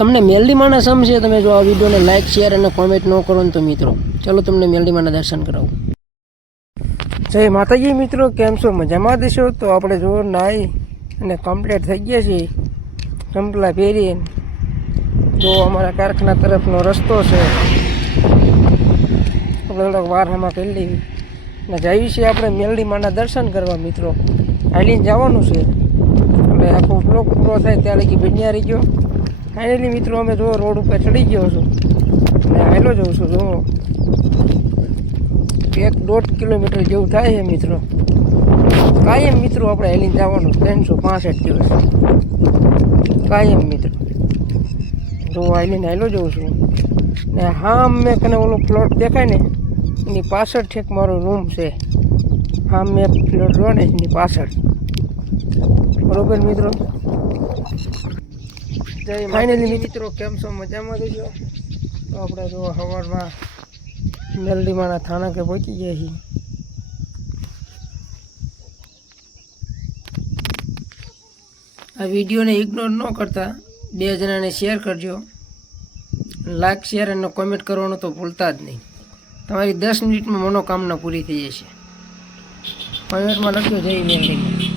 તમને મેલડીમાના સમશે તમે જો આ વિડીયોને લાઇક શેર અને કોમેન્ટ ન કરો ને તો મિત્રો ચલો તમને મેલડીમાના દર્શન કરાવું. જય માતાજી મિત્રો, કેમ છો? મજામાં દેશો? તો આપણે જો નાહી અને કમ્પ્લીટ થઈ ગયા છીએ, ચંપલા પહેરી. જો અમારા કારખાના તરફનો રસ્તો છે, આપણે થોડોક વાર આમાં કરી લેવી ને જઈએ છીએ આપણે મેલડીમાના દર્શન કરવા. મિત્રો હાલીને જવાનું છે એટલે આખો બ્લોક પૂરો થાય ત્યાં લગી બન્યા રહી ગયો. ફાઇનલી મિત્રો અમે જો રોડ ઉપર ચડી ગયો છું અને હાલો જઉં છું. જો 1.5 કિલોમીટર જેવું થાય છે મિત્રો. કાયમ મિત્રો આપણે હાલીને જવાનું 365 દિવસ કાયમ મિત્રો. જો હાલીને હાલો જઉં છું ને હા મેં કને ઓલો પ્લોટ દેખાય ને એની પાછળ ઠેક મારો રૂમ છે. હા મેં પ્લોટ જો ને એની પાછળ, બરોબર મિત્રો. ફાઇનલી મિત્રો કેમ છો? મજામાં દેજો? તો આપણે જો સવારમાં મેલડીમાના થાણા પહોંચી ગયા છીએ. આ વિડીયોને ઇગ્નોર ન કરતા 2 જણાને શેર કરજો. લાઈક શેર અને કોમેન્ટ કરવાનું તો ભૂલતા જ નહીં. તમારી 10 મિનિટમાં મનોકામના પૂરી થઈ જશે. કોમેન્ટમાં લખ્યો જય મેલડી.